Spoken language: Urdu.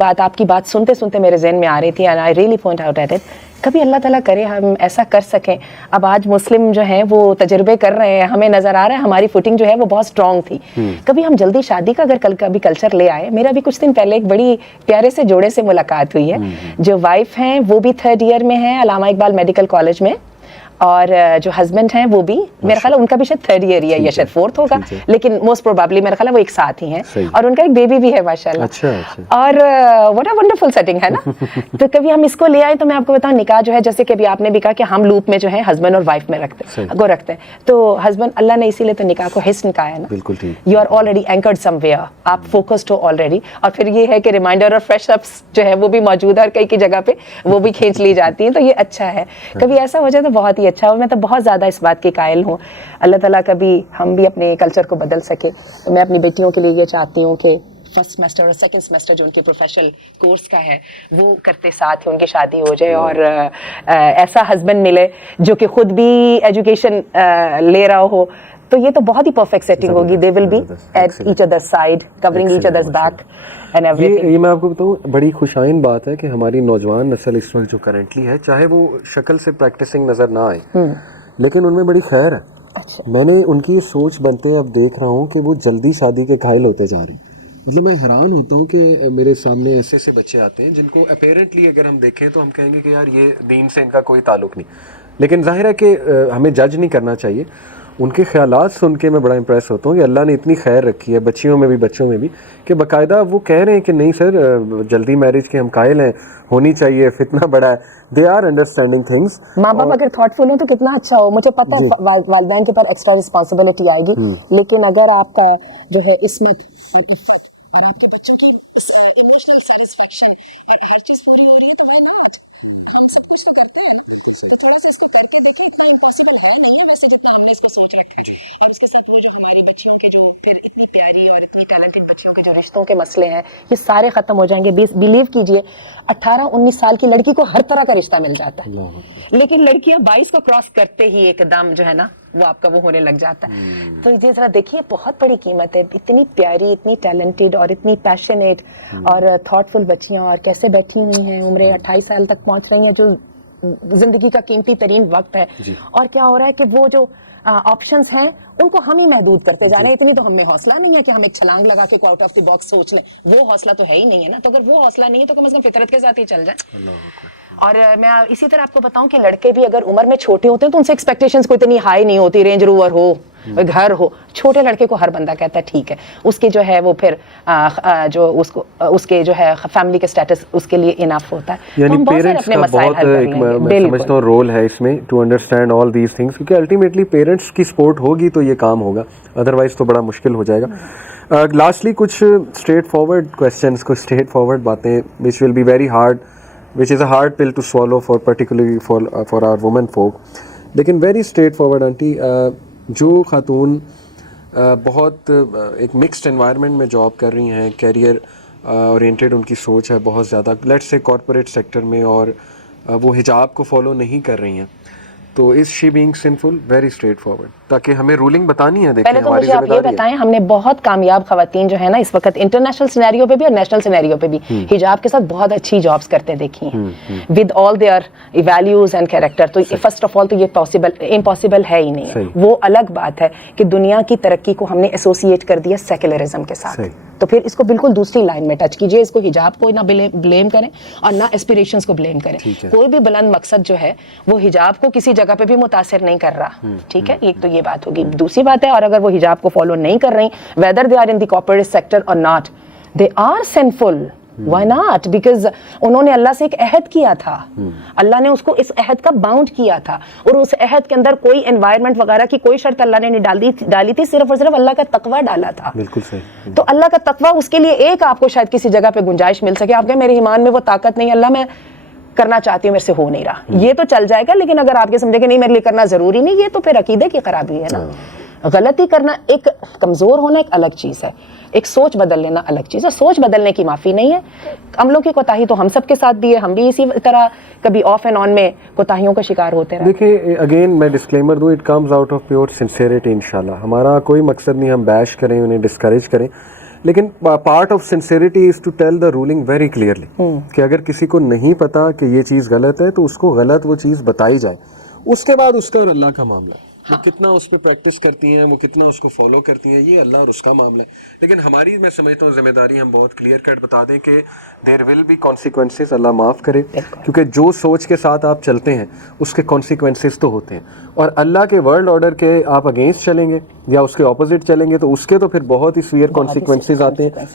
بات آپ کی بات سنتے سنتے میرے ذہن میں آ رہی تھی, and I really point out at it, کبھی اللہ تعالیٰ کرے ہم ایسا کر سکیں. اب آج مسلم جو ہیں وہ تجربے کر رہے ہیں, ہمیں نظر آ رہا ہے ہماری فوٹنگ جو ہے وہ بہت اسٹرانگ تھی. کبھی ہم جلدی شادی کا اگر کبھی کلچر لے آئے. میرا بھی کچھ دن پہلے ایک بڑی پیارے سے جوڑے سے ملاقات ہوئی ہے, جو وائف ہیں وہ بھی 3rd ایئر میں ہیں علامہ اقبال میڈیکل کالج میں, اور جو ہسبینڈ ہیں وہ بھی میرا خیال ہے ان کا بھی شاید 3rd ایئر ہی ہے یا شاید 4th ہوگا, لیکن موسٹ پروبیبلی میرا خیال ہے وہ ایک ساتھ ہی ہیں, اور ان کا ایک بیبی بھی ہے ماشاءاللہ. اور واٹ اے ونڈرفل سیٹنگ ہے نا. تو کبھی ہم اس کو لے آئے تو میں آپ کو بتاؤں, نکاح جو ہے جیسے کہ ابھی آپ نے بھی کہا کہ ہم لوپ میں جو ہے ہسبینڈ اور وائف میں رکھتے ہیں, تو ہسبینڈ اللہ نے اسی لیے تو نکاح کو حصن کہا ہے نا. بالکل ٹھیک, you are already anchored somewhere, آپ فوکسڈ ہو آلریڈی. اور پھر یہ ہے کہ ریمائنڈر اور فریش اپس جو ہے وہ بھی موجود ہے, اور کئی کی جگہ پہ وہ بھی کھینچ لی جاتی ہیں, تو یہ اچھا ہے. کبھی ایسا ہو جائے تو بہت ہی اچھا ہو. میں تو بہت زیادہ اس بات کی قائل ہوں, اللہ تعالیٰ کبھی ہم بھی اپنے کلچر کو بدل سکے. تو میں اپنی بیٹیوں کے لیے یہ چاہتی ہوں کہ فرسٹ سیمسٹر اور سیکنڈ سیمسٹر جو ان کے پروفیشنل کورس کا ہے وہ کرتے ساتھ ہی ان کی شادی ہو جائے, اور ایسا ہسبینڈ ملے جو کہ خود بھی ایجوکیشن لے رہا ہو. تو یہ تو بہت ہی پرفیکٹ سیٹنگ ہوگی. They will be at each other side, covering each others back and everything. یہ میں آپ کو بتاؤں, بڑی خوشائن بات ہے کہ ہماری نوجوان نسل اس وقت جو کرنٹلی ہے, چاہے وہ شکل سے پریکٹسنگ نظر نہ آئے, لیکن ان میں بڑی خیر ہے. میں نے ان کی سوچ بنتے اب دیکھ رہا ہوں کہ وہ جلدی شادی کے قائل ہوتے جا رہے ہیں. مطلب میں حیران ہوتا ہوں کہ میرے سامنے ایسے ایسے بچے آتے ہیں جن کو اپیرنٹلی اگر ہم دیکھیں تو ہم کہیں گے کہ یار یہ دین سے ان کا کوئی تعلق نہیں, لیکن ظاہر ہے کہ ہمیں جج نہیں کرنا چاہیے. ان کے خیالات سن کے میں بڑا امپریس ہوتا ہوں کہ اللہ نے اتنی خیر رکھی ہے بچیوں میں بھی بچوں میں بھی, کہ باقاعدہ وہ کہہ رہے ہیں کہ نہیں سر جلدی میرج کے ہم قائل ہیں, ہونی چاہیے, فتنہ بڑا ہے. They are understanding things. ماں باپ اگر تھاٹ فل ہوں تو کتنا اچھا ہو. مجھے پتا ہے والدین کے اوپر ایکسٹرا رسپانسبلٹی آئے گی, لیکن اگر آپ کا جو ہے عصمت اور آپ کے بچوں کی ایموشنل سیٹسفیکشن اور ہر چیز پوری ہو رہی ہے, تو وہ نا ہم سب کچھ تو کرتے ہیں نا, تو تھوڑا سا اس کو کرتے دیکھیں. اتنا امپاسبل ہے نہیں ہے ویسے جتنا ہم نے اس کو سوچ رکھا ہے. اور اس کے ساتھ وہ جو ہماری بچیوں کے جو پھر اتنی پیاری اور اتنی ٹیلنٹڈ بچیوں کے جو رشتوں کے مسئلے ہیں, یہ سارے ختم ہو جائیں گے. بلیو کیجئے 18-19 سال کی لڑکی کو ہر طرح کا رشتہ مل جاتا ہے, لیکن لڑکیاں 22 کو کراس کرتے ہی ایک دم جو ہے نا وہ آپ کا وہ ہونے لگ جاتا ہے. تو یہ ذرا دیکھیے, بہت بڑی قیمت ہے. اتنی پیاری, اتنی ٹیلنٹڈ اور اتنی پیشنیٹ اور تھاٹ فل بچیاں, اور کیسے بیٹھی ہوئی ہیں, عمر 28 سال تک پہنچ رہی ہیں, جو زندگی کا قیمتی ترین وقت ہے. اور کیا ہو رہا ہے کہ وہ جو آپشنز ہیں ان کو ہم ہی محدود کرتے جا رہے ہیں. اتنی تو ہم میں حوصلہ نہیں ہے کہ ہم ایک چھلانگ لگا کے آؤٹ آف دی باکس سوچ لیں. وہ حوصلہ تو ہے ہی نہیں ہے نا. تو اگر وہ حوصلہ نہیں ہے تو کم از کم فطرت کے ساتھ ہی چل جائیں. اور میں اسی طرح آپ کو بتاؤں کہ لڑکے بھی اگر عمر میں چھوٹے ہوتے ہیں تو ان سے ایکسپیکٹیشنز کوئی اتنی ہائی نہیں ہوتی. رینج روور ہو, گھر ہو, چھوٹے لڑکے کو ہر بندہ کہتا ہے ٹھیک ہے, اس کی جو ہے وہ پھر جو اس کے جو ہے فیملی کے سٹیٹس اس کے لیے انف ہوتا ہے. یعنی پیرنٹس کا بہت میں سمجھتا ہوں رول ہے اس میں, to understand all these things, کیونکہ الٹیمیٹلی پیرنٹس کی سپورٹ ہوگی تو یہ کام ہوگا, ادروائز تو بڑا مشکل ہو جائے گا. لاسٹلی کچھ اسٹریٹ فارورڈ کویسچنس, کچھ اسٹریٹ فارورڈ باتیں which will be very hard, which is a hard pill to swallow for particularly for our women folk, لیکن ویری اسٹریٹ فارورڈ. آنٹی, جو خاتون بہت ایک مکسڈ انوائرمنٹ میں جاب کر رہی ہیں, کیریئر اورینٹیڈ ان کی سوچ ہے بہت زیادہ, لیٹس سے کارپوریٹ سیکٹر میں, اور وہ حجاب کو فالو نہیں کر رہی ہیں, تو is she being sinful? Very straightforward, تاکہ ہمیں رولنگ بتانی ہے. دیکھیں پہلے تو مجھے آپ یہ بتائیں, ہم نے بہت کامیاب خواتین جو ہے نا اس وقت انٹرنیشنل سینیریو پہ بھی اور نیشنل سینیریو پہ بھی حجاب کے ساتھ بہت اچھی جابس کرتے دیکھی ہیں with all their values and character. تو فرسٹ آف آل تو یہ امپاسبل ہے ہی نہیں. وہ الگ بات ہے کہ دنیا کی ترقی کو ہم نے ایسوسیٹ کر دیا سیکولرزم کے ساتھ, تو پھر اس کو بالکل دوسری لائن میں ٹچ کیجئے. اس کو حجاب کو نہ بلیم کریں اور نہ ایسپیریشنز کو بلیم کریں. کوئی بھی بلند مقصد جو ہے وہ حجاب کو کسی جگہ پہ بھی متاثر نہیں کر رہا, ٹھیک ہے, ایک تو یہ بات ہوگی. دوسری بات ہے, اور اگر وہ حجاب کو فالو نہیں کر رہی, whether they are in the corporate sector اور not, they are sinful. Why not? Because انہوں نے اللہ سے ایک عہد کیا تھا, اللہ نے اس کو اس عہد کا باؤنڈ کیا تھا, اور اس عہد کے اندر کوئی انوائرمنٹ وغیرہ کی کوئی شرط اللہ نے نہیں ڈالی تھی, صرف اور صرف اللہ کا تقویٰ ڈالا تھا. بالکل صحیح. تو اللہ کا تقویٰ, اس کے لیے ایک آپ کو شاید کسی جگہ پہ گنجائش مل سکے, آپ کہیں میرے ایمان میں وہ طاقت نہیں, اللہ میں کرنا چاہتی ہوں, میرے سے ہو نہیں رہا, یہ تو چل جائے گا. لیکن اگر آپ یہ سمجھے کہ نہیں میرے لیے کرنا ضروری نہیں, یہ تو پھر عقیدے کی خرابی ہے نا. غلطی کرنا ایک کمزور ہونا ایک الگ چیز ہے, ایک سوچ بدل لینا الگ چیز ہے. سوچ بدلنے کی معافی نہیں ہے. عملوں کی کوتاہی تو ہم سب کے ساتھ بھی ہے, ہم بھی اسی طرح کبھی آف اینڈ آن میں کوتاہیوں کا شکار ہوتے رہے. دیکھیں اگین میں ڈسکلیمر دوں, it comes out of pure sincerity. انشاءاللہ ہمارا کوئی مقصد نہیں ہم بیش کریں, انہیں ڈسکریج کریں, لیکن part of sincerity is to tell the ruling very clearly کہ اگر کسی کو نہیں پتا کہ یہ چیز غلط ہے تو اس کو غلط وہ چیز بتائی جائے. اس کے بعد اس کا اور اللہ کا معاملہ ہے, وہ کتنا اس پہ پریکٹس کرتی ہیں, وہ کتنا اس کو فالو کرتی ہیں, یہ اللہ اور اس کا معاملہ ہے. لیکن ہماری میں سمجھتا ہوں ذمہ داری ہم بہت کلیئر کٹ بتا دیں کہ دیر ول بی کانسیکوینسز, اللہ معاف کرے, کیونکہ جو سوچ کے ساتھ آپ چلتے ہیں اس کے کانسیکوینسز تو ہوتے ہیں, اور اللہ کے ورلڈ آرڈر کے آپ اگینسٹ چلیں گے یا اس کے اپوزٹ چلیں گے تو اس کے تو پھر بہت ہی سیویئر کانسیکوینسز آتے ہیں.